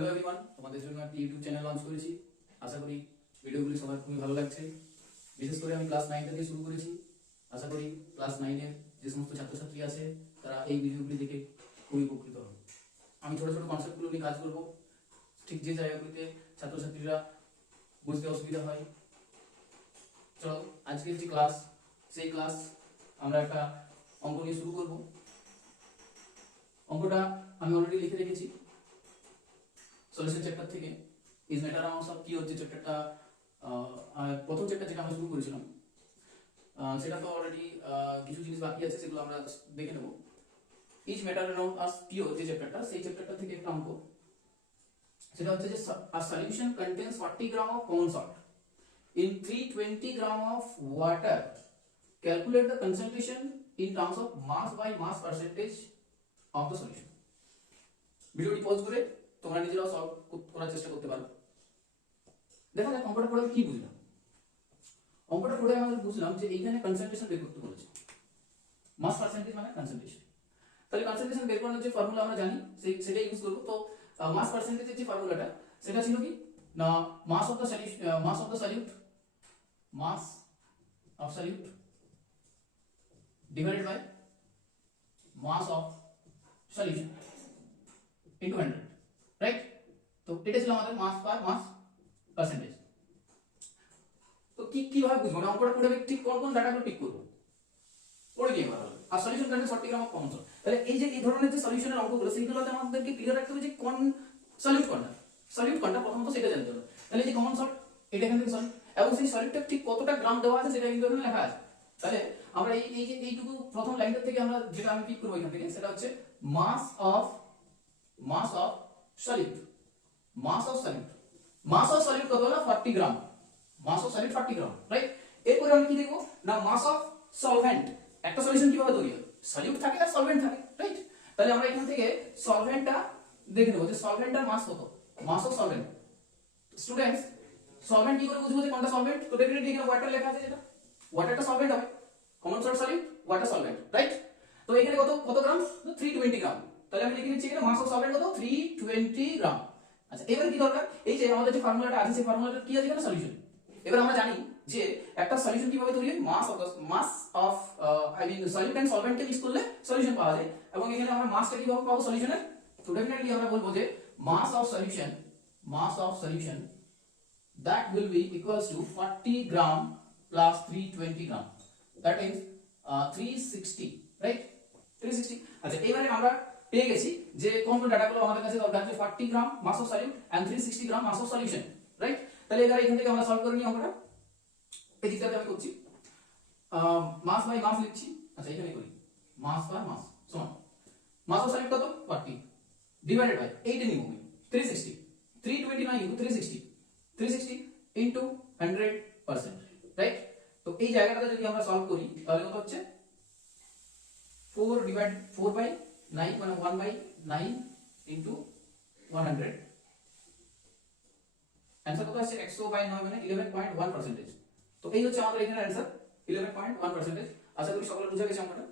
Hello everyone, তোমাদের জন্য একটা ইউটিউব চ্যানেল লঞ্চ করেছি। আশা করি ভিডিওগুলি সবার খুবই ভালো লাগছে। বিশেষ করে আমি ক্লাস 9টা দিয়ে শুরু করেছি। আশা করি ক্লাস 9-এর যে সমস্ত ছাত্রছাত্রী আছে তারা এই ভিডিওগুলি দেখে খুবই উপকৃত হবে। আমি ছোটো ছোটো কনসেপ্টগুলো নিয়ে কাজ করব, ঠিক যে জায়গাগুলিতে ছাত্রছাত্রীরা বুঝতে অসুবিধা হয়। চলো আজকের যে ক্লাস, সেই ক্লাস আমরা একটা অঙ্ক নিয়ে শুরু করব। অঙ্কটা আমি অলরেডি লিখে রেখেছি সলিউশন চ্যাপ্টার থেকে। ইজ ম্যাটার অফ কি হচ্ছে চ্যাপ্টারটা, প্রথম চ্যাপ্টার যেটা আমরা শুরু করেছিলাম সেটা তো অলরেডি কিছু জিনিস বাকি আছে, সেগুলো আমরা দেখে নেব। ইজ ম্যাটার অফ আস পিও যে চ্যাপ্টারটা, সেই চ্যাপ্টারটা থেকে একটা অঙ্ক, সেটা হচ্ছে যে a solution contains 40 gram of common salt in 320 gram of water. Calculate the concentration in terms of mass by mass percentage of the solution. ভিডিওটি পজ করে তোমরা নিজেরাও সলভ করার চেষ্টা করতে পারো। দেখা যাক অঙ্কটা পড়ে কি বুঝলাম। অঙ্কটা পড়ে আমরা বুঝলাম যে এইখানে কনসেন্ট্রেশন বের করতে বলেছে। মাস পার্সেন্টেজ মানে কনসেন্ট্রেশন। তাহলে কনসেন্ট্রেশন বের করানোর যে ফর্মুলা আমরা জানি সেটা ইউজ করব। তো মাস পার্সেন্টেজের যে ফর্মুলাটা সেটা ছিল কি না, mass of the solute divided by mass of solution into 100, right? তো এটা ছিল আমাদের মাস পার মাস পার্সেন্টেজ। তো কিভাবে বুঝবো না অঙ্কটা পড়ে ঠিক কোন কোন ডাটাগুলো পিক করব পড়ে দিয়ে ভালো হবে। আর solution contains 40 gram of common salt, তাহলে এই যে এই ধরনের যে সলিউশনের অঙ্কগুলো সেইগুলোতে আমাদেরকে ক্লিয়ার রাখতে হবে যে কোন সলিউট কোনটা প্রথমত সেটা জানতে হবে। তাহলে এই যে কমন সল্ট এটা এখান থেকে সলিউট, এবং সেই সলিউটটা ঠিক কতটা গ্রাম দেওয়া আছে সেটা কিন্তু এখানে লেখা আছে। তাহলে আমরা এই যে এইটুকু প্রথম লাইনটা থেকে আমরা যেটা আমি পিক করব এখান থেকে, সেটা হচ্ছে mass of solute. Mass of solute কত হলো? 40 gram. Mass of solute 40 gram, right? এরপরে আমি কি দেখব না, মাস অফ সলভেন্ট। একটা সলিউশন কিভাবে তৈরি হয়? সলিউট থাকে আর সলভেন্ট থাকে, রাইট? তাহলে আমরা এখান থেকে সলভেন্টটা দেখে নেব যে সলভেন্টটার মাস কত। মাস অফ সলভেন্ট। স্টুডেন্টস, সলভেন্ট কি করে বুঝবো যে কোনটা সলভেন্ট? তো ডেফিনেটলি এখানে ওয়াটার লেখা আছে, যেটা ওয়াটারটা সলভেন্ট হবে। Common salt solute, water solvent, right? তো এখানে কত গ্রাম? 320 গ্রাম। তাহলে আমি লিখে নিচ্ছি এখানে মাস অফ সলভেন্ট কত? 320 গ্রাম। আচ্ছা, এবার কি দরকার? এই যে আমাদের যে ফর্মুলাটা আছে সেই ফর্মুলাটা কি আছে এখানে? সলিউশন। এবার আমরা জানি যে একটা সলিউশন কিভাবে তৈরি হয়, mass of solute and solvent কে মিক্স করলে সলিউশন পাওয়া যায়। এবং এখানে আমরা মাসটা কিভাবে পাবো সলিউশনের? তো ডেফিনেটলি আমরা বলবো যে mass of solution that will be equals to 40 gram plus 320 gram, that means 360, right? 360। আচ্ছা, এবারে আমরা পেয়ে গেছি যে কোন কোন ডাটাগুলো আমাদের কাছে দরকার, যে 40 gram mass of solute and 360 gram mass of solution, right? তাহলে এবারে এখান থেকে আমরা সলভ করে নিই অঙ্কটা। এই দিকটাতে আমি করছি, মাস বাই মাস লিখছি। আচ্ছা, এখানে করি মাস বাই মাস সমান মাস অফ সলিউট কত? 40 ডিভাইডেড বাই 8 নিব 360, 329 ইনটু 360 ইনটু 100%, রাইট? তো এই জায়গাটাতে যদি আমরা সলভ করি তাহলে কত হচ্ছে? 4 ডিভাইড 4 বাই 9 মানে 1 বাই 9 ইনটু 100, आंसर কত আসছে? 100 বাই 9 মানে 11.1%। তো এই হচ্ছে আমাদের এখানে आंसर 11.1%। আশা করি সকলে বুঝে গেছে আমরা।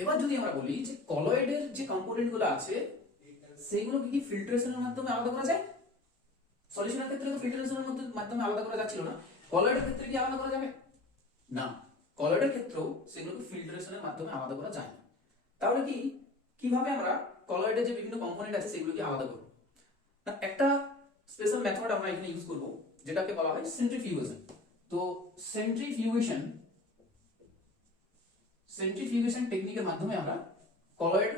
এবার যদি আমরা বলি যে কলয়েডের যে কম্পোনেন্টগুলো আছে সেগুলো কি ফিল্ট্রেশনের মাধ্যমে আলাদা করা যায়? সলিউশনের ক্ষেত্রে তো ফিল্ট্রেশনের মাধ্যমে আলাদা করা যাচ্ছিল না, কলয়েডের ক্ষেত্রে কি আলাদা করা যাবে? না, কলয়েডের ক্ষেত্রেও সেগুলোকে ফিল্ট্রেশনের মাধ্যমে আলাদা করা যায় না। তাহলে কিভাবে আমরা কলয়েডের যে বিভিন্ন কম্পোনেন্ট আছে সেগুলোকে আলাদা করব? না, একটা স্পেশাল মেথড আমরা এখানে ইউজ করব যেটাকে বলা হয় সেন্ট্রিফিউগেশন। তো সেন্ট্রিফিউগেশন টেকনিকের মাধ্যমে আমরা কলয়েড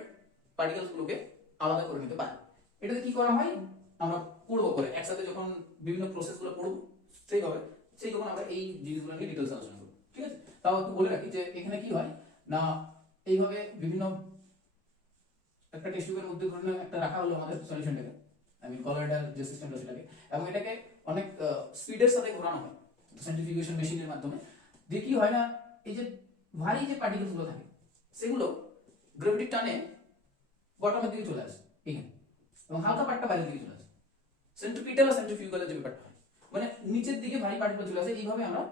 পার্টিকেলসগুলোকে আলাদা করে নিতে পারি। এটাতে কি করা হয় আমরা পড়বো পরে, একসাথে যখন বিভিন্ন প্রসেসগুলো পড়ব সেই তখন আমরা এই জিনিসগুলো নিয়ে ডিটেইলস আলোচনা করব, ঠিক আছে? তাও একটু বলে রাখি যে এখানে কি হয় না, এইভাবে বিভিন্ন একটা টেস্ট টিউবের মধ্যে ধরে একটা রাখা হলো আমাদের সলিউশনটাকে, কলয়েডাল যে সিস্টেমটা সেটাকে, এবং এটাকে অনেক স্পিডের সাথে ঘোরানো হয় সেন্ট্রিফিউগেশন মেশিনের মাধ্যমে। দিয়ে কি হয় না, এই যে ভারী যে পার্টিকেলসগুলো থাকে সেগুলো গ্র্যাভিটির টানে বটমের দিকে চলে আসে এখানে, এবং হালকা পার্টটা বাইরের দিকে চলে আসে। সেন্ট্রিপিটাল আর সেন্ট্রিফিউগালের যে ব্যাপারটা হয় মানে নিচের দিকে ভারী পার্টিকেল চলে আসে। এইভাবে আমরা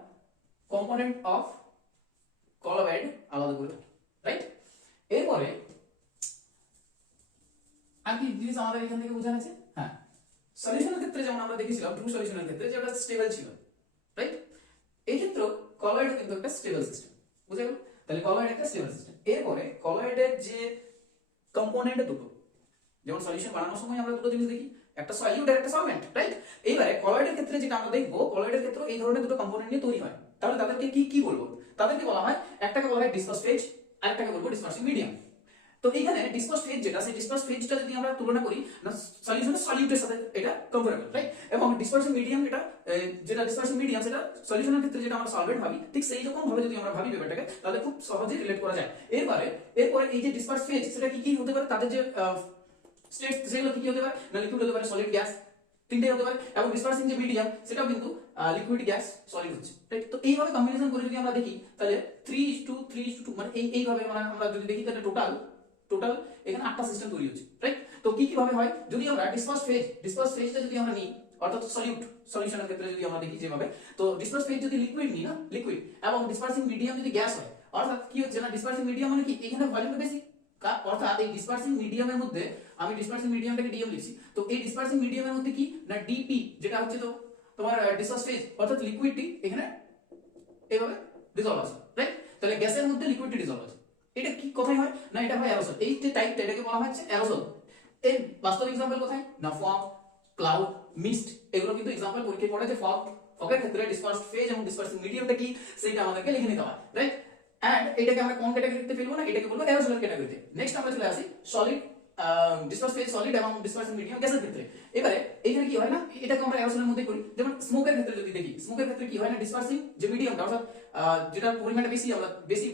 কম্পোনেন্ট অফ কলয়েড আলাদা করে থাকি, রাইট? এরপরে আর কি জিনিস আমাদের এখান থেকে বোঝানো আছে? হ্যাঁ, সলিউশনের ক্ষেত্রে যেমন আমরা দেখেছিলাম ট্রু সলিউশনের ক্ষেত্রে যে ওটা স্টেবল ছিল, রাইট? এই ক্ষেত্রে কলয়েড কিন্তু একটা স্টেবল সিস্টেম, বুঝা গেল? তাহলে কলয়েড একটা স্টেবল সিস্টেম। এরপরে কলয়েডের যে কম্পোনেন্ট দুটো, যেমন সলিউশন বানানোর সময় আমরা দুটো জিনিস দেখি, একটা সলিউট আর একটা সলভেন্ট, রাইট? এইবারে কলয়েডের ক্ষেত্রে যেটা আমরা দেখবো, কলয়েডের ক্ষেত্রে এই ধরনের দুটো কম্পোনেন্ট নিয়ে তৈরি হয়। তাহলে তাদেরকে কি কি বলবো? তাদেরকে বলা হয়, একটাকে বলা হয় ডিসপার্স ফেজ, আরেকটাকে বলবো ডিসপার্সিং মিডিয়াম। তো এইখানে ডিসপার্স ফেজ যেটা, সেই ডিসপার্স ফেজটা যদি আমরা তুলনা করি না সলিউশনের সলিউটের সাথে, এটা কম্পারেবল, রাইট? এবং ডিসপার্সিং মিডিয়াম যেটা ডিসপার্সিং মিডিয়াম সেটা সলিউশনের ক্ষেত্রে যেটা আমরা সলভেন্ট ভাবি, ঠিক সেই রকম ভাবে যদি আমরা ভাবি ব্যাপারটাকে, তাহলে খুব সহজে রিলেট করা যায়। এরপরে এই যে ডিসপার্স ফেজ, সেটা কি কি হতে পারে, তাদের যে স্টেট সেগুলো কি কি হতে পারে না, লিকুইড হতে পারে, সলিড, গ্যাস, তিনটেই হতে পারে। এবং ডিসপার্সিং যে মিডিয়াম সেটাও কিন্তু লিকুইড, গ্যাস, সলিড হচ্ছে, রাইট? তো এইভাবে কম্বিনেশন করে যদি আমরা দেখি, তাহলে 3:2 মানে এইভাবে মানে আমরা যদি দেখি, তাহলে টোটাল এখানে 8টা সিস্টেম তৈরি হচ্ছে, রাইট? তো কি কি ভাবে হয়, যদি আমরা ডিসপার্স ফেজটা যদি আমরা নিই, অর্থাৎ সলিউশনের ক্ষেত্রে যদি আমরা দেখি যেভাবে, তো ডিসপার্স ফেজ যদি লিকুইড নিই না, লিকুইড, এবং ডিসপার্সিং মিডিয়াম যদি গ্যাস হয়, অর্থাৎ কি হচ্ছে না, ডিসপার্সিং মিডিয়াম মানে কি, এখানে ভলিউমটা বেশি, অর্থাৎ এই ডিসপার্সিং মিডিয়ামের মধ্যে, আমি ডিসপার্সিং মিডিয়ামটাকে ডিএম লিখছি, তো এই ডিসপার্সিং মিডিয়ামের মধ্যে কি না, ডিপি যেটা হচ্ছে তো তোমার ডিসপার্স ফেজ, অর্থাৎ লিকুইডটি এখানে এইভাবে ডিসলভ আছে, রাইট? তাহলে গ্যাসের মধ্যে লিকুইডটি ডিসলভ আছে। এটা কি কোথায় হয় না, এটা হয় অ্যারোসল। এই যে টাইপটা, এটাকে বলা হচ্ছে অ্যারোসল। এর বাস্তব एग्जांपल কোথায় না, ফগ, ক্লাউড, মিস্ট, এগুলো কিন্তু एग्जांपल পরীক্ষায় পড়ে যে ফগের ক্ষেত্রে ডিসপার্স ফেজ এবং ডিসপার্সিং মিডিয়ামটা কি, সেটা আমাদেরকে লিখে নিতে হয়, রাইট? এন্ড এটাকে আমরা কোন ক্যাটাগরিতে ফেলবো না, এটাকে বলবো অ্যারোসলের ক্যাটাগরিতে। নেক্সট আমরা চলে আসি সলিড, ডিসপার্স ফেজ সলিড এবং ডিসপার্সিং মিডিয়াম গ্যাসের ক্ষেত্রে। এবারে এখানে কি হয় না, এটাকে আমরা অ্যারোসলের মধ্যে করি। যেমন স্মোকের ক্ষেত্রে যদি দেখি, স্মোকের ক্ষেত্রে কি হয় না, ডিসপার্সিং যে মিডিয়ামটা, অর্থাৎ যেটা পরিমাণটা বেশি, আমরা বেশি,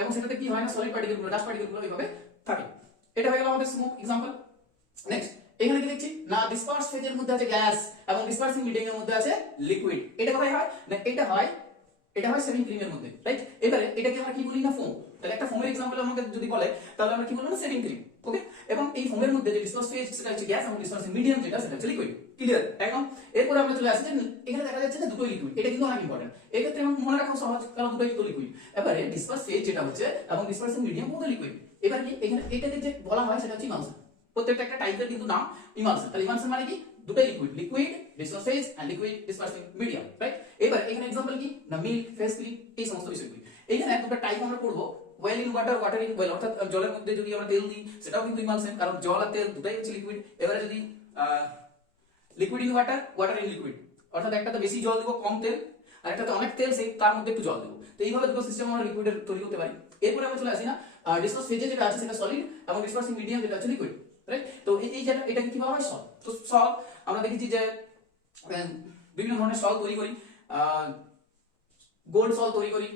এবং সেটাতে কি হয় না, সলিড পার্টিকেলগুলো, ডাস্ট পার্টিকেলগুলো এইভাবে থাকে। এটা হয়ে গেল আমাদের স্মোক एग्जांपल। নেক্সট এখানে কি দেখছি না, ডিসপার্স ফেজের মধ্যে আছে গ্যাস এবং ডিসপার্সিং মিডিয়ামের মধ্যে আছে লিকুইড। এটা কোথায় হয় না, এটা হয় সেমিং ক্রিমের মধ্যে, রাইট? এবারে এটাকে আমরা কি বলি না, ফোম। তাহলে একটা ফোমের एग्जांपल আমাকে যদি বলে, তাহলে আমরা কি বলবো না, সেমিং ক্রিম, ওকে? এবং এই ফোমের মধ্যে যে ডিসপার্স ফেজ সেটা হচ্ছে গ্যাস, এবং ডিসপার্সিং মিডিয়াম যেটা সেটা হচ্ছে লিকুইড। ক্লিয়ার একদম? এরপর আমরা চলে আসি যে এখানে দেখা যাচ্ছে যে দুটোই লিকুইড, এটা কিন্তু অনেক ইম্পর্টেন্ট। এই ক্ষেত্রে মনে রাখা সহজ, কারণ দুটোই তো লিকুইড। এবারে ডিসপার্স ফেজ যেটা হচ্ছে এবং ডিসপার্সিং মিডিয়াম পুরো লিকুইড। এবার কি এখানে এটাকে যে বলা হয় সেটা হচ্ছে ইমালশন। প্রত্যেকটা একটা টাইপের কিন্তু নাম ইমালশন। তাহলে ইমালশন মানে কি, দুটোই liquid disperse phase and liquid dispersing medium, right? এবার এখানে एग्जांपल কি না, মিল্ক, ফেস ক্রিম, এই সমস্ত বিষয়গুলি। এখানে দুটো টাইপ আমরা পড়ব, well in water, water in well, অর্থাৎ জলের মধ্যে যদি আমরা তেল দিই, সেটাও কিন্তু ইমালশন, কারণ জল আর তেল দুটোই হচ্ছে লিকুইড। এবারে যদি liquid in water, water in liquid, অর্থাৎ একটাতে বেশি জল দেব, কম তেল, আর একটাতে অনেক তেল, সেই তার মধ্যে একটু জল দেব। তো এইভাবে দুটো সিস্টেম আমরা লিকুইডের তৈরি করতে পারি। এরপরে আমরা চলে আসি না, ডিসপার্স ফেজে যেটা আছে সেটা সলিড, এবং ডিসপার্সিং মিডিয়াম যেটা আছে লিকুইড, রাইট? তো এই যেটা, এটাকে কি বলা হয়, সল। তো সল আমরা দেখেছি যে বিভিন্ন ধরনের সল তৈরি করি, গোল্ড সল তৈরি করি,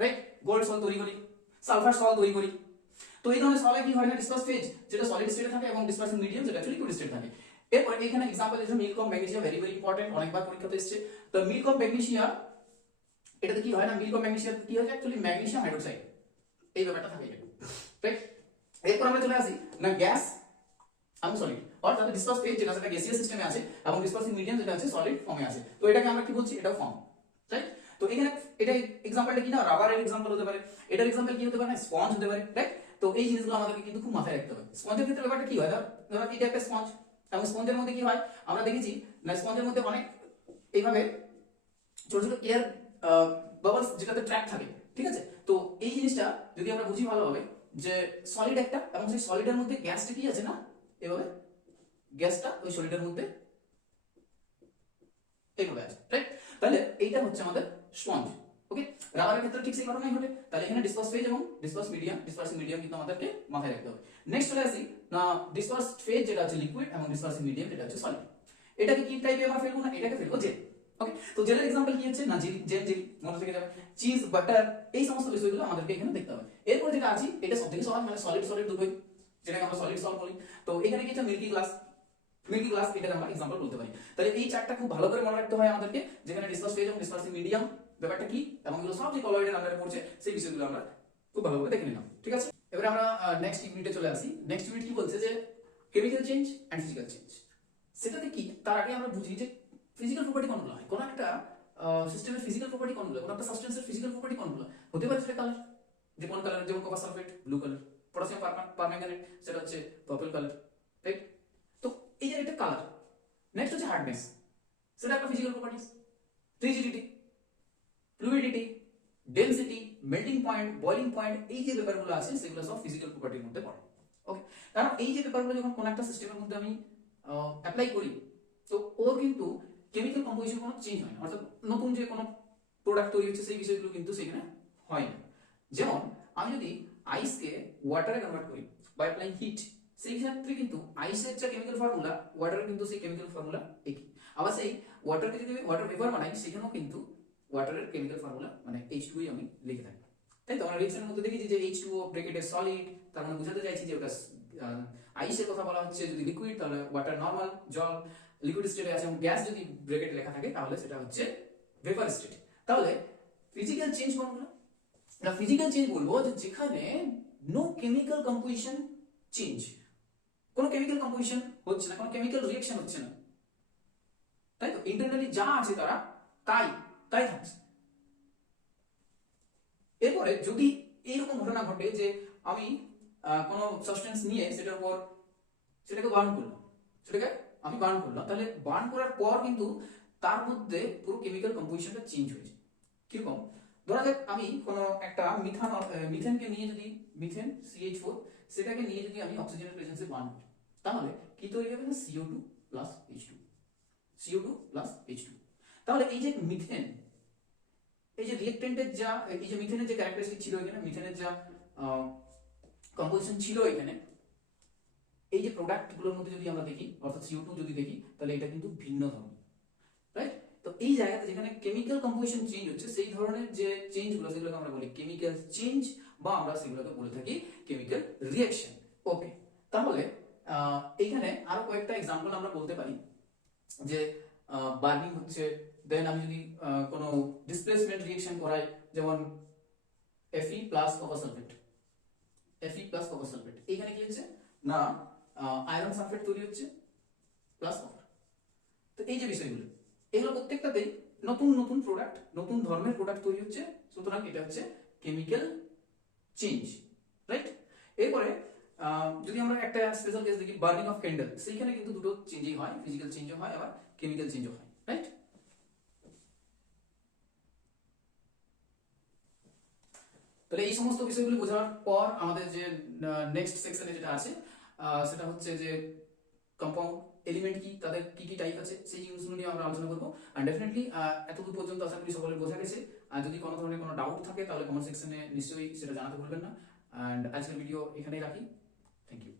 রাইট? গোল্ড সল তৈরি করি, সালফার সল তৈরি করি। তো এই ধরনের সলে কি হয় না, ডিসপার্স ফেজ যেটা সলিড স্টেটে থাকে এবং ডিসপার্সিং মিডিয়াম যেটা অ্যাকচুয়ালি লিকুইড স্টেটে থাকে। এরপর এখানে एग्जांपल আছে milk of magnesium, very very important, অনেকবার পরীক্ষাতে এসেছে। তো মিল্ক অফ ম্যাগনেসিয়াম, এটাতে কি হয় না, মিল্ক অফ ম্যাগনেসিয়াম কি হয়, অ্যাকচুয়ালি ম্যাগনেসিয়াম হাইড্রোক্সাইড, এই ব্যাপারটা থাকে এখানে, রাইট? এরপর আমরা চলে আসি না, গ্যাস এবং সলিড, অর্থাৎ ডিসপার্স ফেজ যেটা সেটা গ্যাসিয়াস সিস্টেমে আছে এবং ডিসপার্সিং মিডিয়াম যেটা আছে সলিড ফর্মে আছে। তো এটাকে আমরা কি বলছি, এটাও ফর্ম, রাইট? তো এখানে এটা एग्जांपलটা কি না, রাবারের एग्जांपल হতে পারে, এটার एग्जांपल কি হতে পারে না, স্পঞ্জ হতে পারে, রাইট? তো এই জিনিসগুলো আমাদেরকে কিন্তু খুব মাথায় রাখতে হবে। স্পঞ্জের ক্ষেত্রে ব্যাপারটা কি হয়, ধরো এটা একটা স্পঞ্জ, এবং স্পঞ্জের মধ্যে কি হয়, আমরা দেখেছি না, স্পঞ্জের মধ্যে অনেক এইভাবে ছোট ছোট এয়ার বাবলস যেটাতে ট্র্যাক থাকে, ঠিক আছে? তো এই জিনিসটা যদি আমরা বুঝি ভালোভাবে, যে সলিড একটা, এবং সেই সলিডের মধ্যে গ্যাসটা কি আছে না, এভাবে গ্যাসটা ওই সলিডের মধ্যে এইভাবে আছে, রাইট? তাহলে এইটা হচ্ছে আমাদের স্পঞ্জ, ওকে? রাবারের ক্ষেত্রে ঠিক সেই ঘটনাই ঘটে। তাহলে এখানে ডিসপার্স ফেজ এবং ডিসপার্স মিডিয়াম, ডিসপার্সিং মিডিয়াম কিন্তু আমাদেরকে মাথায় রাখতে হবে। নেক্সট চলে আসি না, ডিসপার্স ফেজ যেটা আছে লিকুইড এবং ডিসপার্সিং মিডিয়াম যেটা আছে সলিড। এটাকে কি টাইপে আমরা ফেলবো না, এটাকে ফেলবো জেল, ওকে? তো জেলের एग्जांपल কি হচ্ছে না, জেলি মনে থেকে যাবে, চিজ, বাটার, এই সমস্ত বিষয়গুলো আমাদেরকে এখানে দেখতে হবে। এরপর যেটা আছে এটা সবথেকে সহজ, মানে সলিড দুটোই, যেটাকে আমরা সলিড সল বলি। তো এখানে কি আছে, মিল্কি গ্লাস, এটাকে আমরা एग्जांपल বলতে পারি। তাহলে এই চারটা খুব ভালো করে মনে রাখতে হয় আমাদেরকে, যেখানে ডিসপার্স ফেজ এবং ডিসপার্সিং মিডিয়াম ব্যাপারটা কি, এবং এগুলো সব যে কলয়েডের আন্ডারে পড়ছে, সেই বিষয়গুলো আমরা খুব ভালোভাবে দেখে নিলাম, ঠিক আছে? এবারে আমরা নেক্সট ইউনিটে চলে আসি। নেক্সট ইউনিট কি বলছে, যে chemical change and physical change. সেটাতে কি, তার আগে আমরা বুঝি যে ফিজিক্যাল প্রপার্টি কোনগুলো হয়, কোন একটা সিস্টেমের ফিজিক্যাল প্রপার্টি কোনগুলো, কোন একটা সাবস্টেন্সের ফিজিক্যাল প্রপার্টি কোনগুলো হতে পারে, সেটা কালার, যে কোন কালার, যেমন copper sulphate blue colour, potassium permanganate সেটা হচ্ছে পার্পল কালার, রাইট? তো এই যে একটা কালার, নেক্সট হচ্ছে হার্ডনেস, সেটা একটা physical properties. Rigidity, fluidity, density, melting point, boiling point, এই যে ব্যাপারগুলো আছে সেগুলো সব ফিজিক্যাল প্রপার্টির মধ্যে পড়ে। ওকে, কারণ এই যে ব্যাপারগুলো যখন কোন একটা সিস্টেমের মধ্যে আমি অ্যাপ্লাই করি, তো ওর কিন্তু কেমিক্যাল কম্পোজিশন কোনো চেঞ্জ হয় না, অর্থাৎ নতুন যে কোনো প্রোডাক্ট তৈরি হচ্ছে সেই বিষয়গুলো কিন্তু সেখানে হয় না। যেমন আমি যদি আইসকে ওয়াটারে কনভার্ট করি বাই অ্যাপ্লাইং হিট, সেই ক্ষেত্রে কিন্তু আইসের যে কেমিক্যাল ফর্মুলা, ওয়াটারের কিন্তু সেই কেমিক্যাল ফর্মুলা একই। আবার সেই ওয়াটারকে যদি আমি ওয়াটার ভেপার বানাই, সেখানেও কিন্তু ওয়াটারের কেমিক্যাল ফর্মুলা মানে H2 আমি লিখে থাকি, তাই তো? আমরা রিঅ্যাকশনের মধ্যে দেখেছি যে H2O ব্র্যাকেটে সলিড, তার মানে বোঝাতে চাইছি যে ওটা আইসের কথা বলা হচ্ছে। যদি লিকুইড তাহলে ওয়াটার নরমাল জল লিকুইড স্টেটে আছে, এবং গ্যাস যদি ব্র্যাকেটে লেখা থাকে তাহলে সেটা হচ্ছে ভেপার স্টেট। তাহলে ফিজিক্যাল চেঞ্জ কোনগুলো? না, ফিজিক্যাল চেঞ্জ বলবো যে যেখানে নো কেমিক্যাল কম্পোজিশন চেঞ্জ, কোনো কেমিক্যাল কম্পোজিশন হচ্ছে না, কোনো কেমিক্যাল রিঅ্যাকশন হচ্ছে না, তাই তো? ইন্টারনালি যা আছে তারা তাই তাই থাকছে। এরপরে যদি এইরকম ঘটনা ঘটে যে আমি কোনো সাবস্টেন্স নিয়ে সেটাকে বার্ন করলাম, সেটাকে আমি বার্ন করলাম, তাহলে বার্ন করার পর কিন্তু তার মধ্যে পুরো কেমিক্যাল কম্পোজিশনটা চেঞ্জ হয়েছে। কিরকম? ধরা যাক আমি কোনো একটা মিথেনকে নিয়ে যদি, মিথেন CH4, সেটাকে নিয়ে যদি আমি অক্সিজেনের প্রেজেন্সে বার্ন করি, তাহলে কি তৈরি হবে না? CO2 plus H2, CO2 plus H2। তাহলে এই যে মিথেন, এই যে রিঅ্যাকট্যান্টের যা, এই যে মিথেনের যে ক্যারেক্টারিস্টিক ছিল এখানে, মিথেনের যা কম্পোজিশন ছিল এখানে, এই যে প্রোডাক্টগুলোর মধ্যে যদি আমরা দেখি, অর্থাৎ CO2 যদি দেখি, তাহলে এটা কিন্তু ভিন্ন ধরনের, রাইট? তো এই জায়গাতে যেখানে কেমিক্যাল কম্পোজিশন চেঞ্জ হচ্ছে, সেই ধরনের যে চেঞ্জগুলো সেগুলোকে আমরা বলি কেমিক্যাল চেঞ্জ, বা আমরা সেগুলোকে বলে থাকি কেমিক্যাল রিঅ্যাকশন। ওকে, তাহলে এইখানে আরো কয়েকটা এক্সাম্পল আমরা বলতে পারি যে বার্নিং হচ্ছে, দেন আমি যদি কোনো ডিসপ্লেসমেন্ট রিঅ্যাকশন করাই, যেমন Fe plus copper sulphate, Fe plus copper sulphate, এখানে কি হচ্ছে না আয়রন সালফেট তৈরি হচ্ছে প্লাস কপার। তো এই যে বিষয়গুলো, এগুলো প্রত্যেকটাতেই নতুন নতুন প্রোডাক্ট, নতুন ধর্মের প্রোডাক্ট তৈরি হচ্ছে, সুতরাং এটা হচ্ছে কেমিক্যাল চেঞ্জ, রাইট? এরপরে যদি আমরা একটা স্পেশাল কেস দেখি, বার্নিং অফ ক্যান্ডেল, সেইখানে কিন্তু দুটো চেঞ্জই হয়, ফিজিক্যাল চেঞ্জও হয় আবার কেমিক্যাল চেঞ্জও হয়, রাইট? তাহলে এই সমস্ত বিষয়গুলি বোঝার পর আমাদের যে নেক্সট সেকশনে যেটা আছে সেটা হচ্ছে যে কম্পাউন্ড এলিমেন্ট কি, তাদের কি কি টাইপ আছে, সেই জিনিসগুলো নিয়ে আমরা আলোচনা করবো। আর ডেফিনেটলি এতদূর পর্যন্ত আশা করি সকলের বোঝা গেছে। আর যদি কোনো ধরনের কোনো ডাউট থাকে তাহলে কমেন্ট সেকশনে নিশ্চয়ই সেটা জানাতে ভুলবেন না। অ্যান্ড আজকের ভিডিও এখানেই রাখি। Thank you.